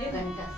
Llegan las